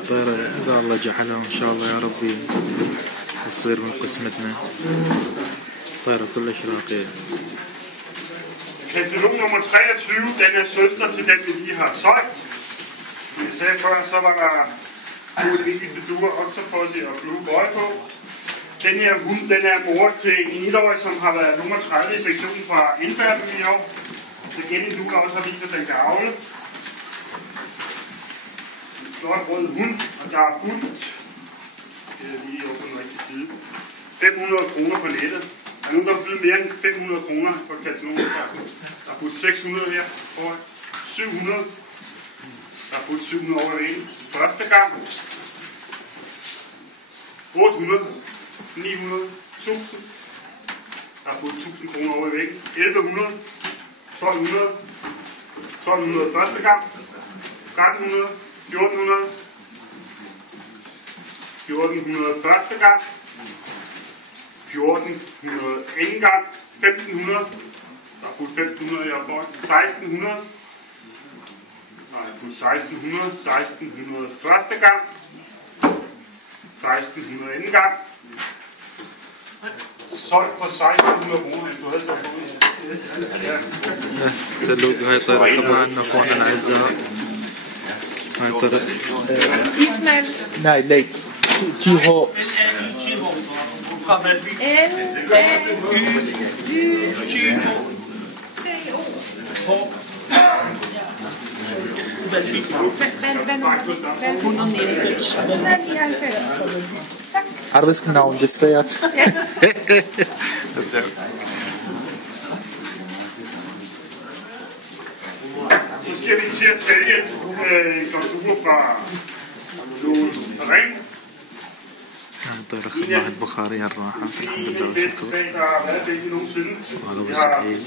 الطيارة إذا الله جعلها إن شاء الله يا ربي تصير من قسمتنا. طيارة كلش راقية. Katalog nummer 23, den er søster til den, vi lige har solgt. Som jeg sagde før, så var der to vigtigste duer også på sig og blue boy på. Den her hund, den er mor til en 1-årig, som har været nummer 30 i sektionen fra indfærden i år. Så igen en duer, der også har vist, at den kan avle. En flot rød hund, og der er budt. Det er lige over på den rigtige side. 500 kroner på nettet. Der er nogen, der har bydet mere end 500 kroner på katalogen. Der er budt 600 her foran. 700. Der er budt 700 over det ene. Første gang. 800. 900. 1000. Der er budt 1000 kroner over i væggen. 1100. 1200. 1200 første gang. 1300. 1400. 1400 første gang. 1400 anden gang, 1500, der er budt 1500 her foran, 1600, der er budt 1600, 1600 første gang, 1600 anden gang, solgt for 1600 kroner, du havde sagt سلوك هاي طيارة كمان أخواننا الأعزاء. هاي طيارة Ismail. Nej, late. TH. Arbejdsknavn, det er svært. Så skal vi til at sælge en komputer fra nogle ring. طيارة خدمة بخاري الراحة الحمد لله والشكر. وهذا بسعيد.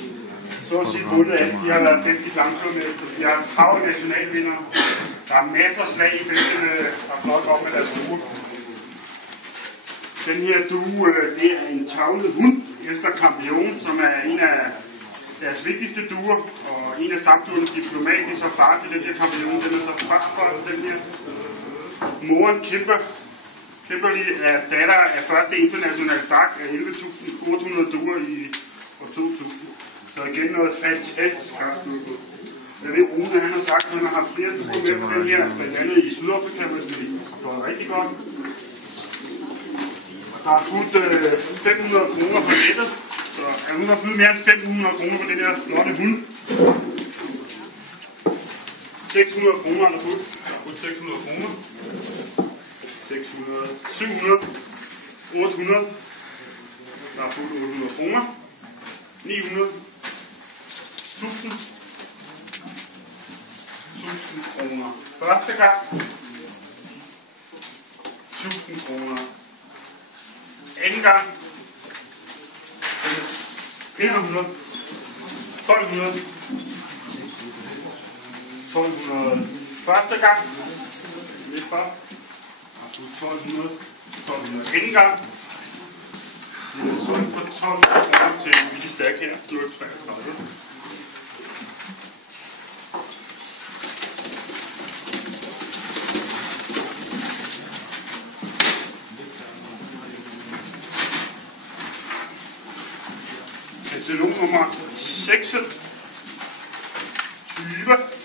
Så at sige bundet af, de har været 50 langturmester, de har travle nationalvinder. Der er masser af slag i feltene, der er flot op med deres duer. Den her due, det er en tavlet hund, efter Campion, som er en af deres vigtigste duer, og en af stamduernes diplomat, så far til den her Campion, den er så far for den her. Moren Kimberly er datter af første internationale dag af 11.800 duer i år 2000. Så igen noget fantastisk kraftduer på. Jeg ved, Rune han har sagt, at han har haft flere duer med på den her, blandt andet i Sydafrika, men det går rigtig godt. Og der er budt 500 kroner på nettet, så er hun har budt mere end 500 kroner på den her flotte hund. 600 kroner er der budt. Der er budt 600 kroner. 600, 700, 800, der er fuldt 800 kroner, 900, 1000, 1000 kroner første gang, 1000 kroner anden gang, 1100, 1200, 1200 første gang, lidt bare. 1200 anden gang. Det er solgt for 1200 kroner til en lille stak her. Nu er det 33. Katalog nummer 26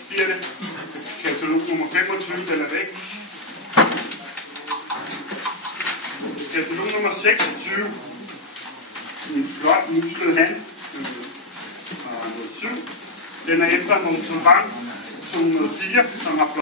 bliver det. Katalog nummer 25, den er væk. Katalog nummer 26. En flot muslet hand. Den er efter nogle Tombang 204, som har flot.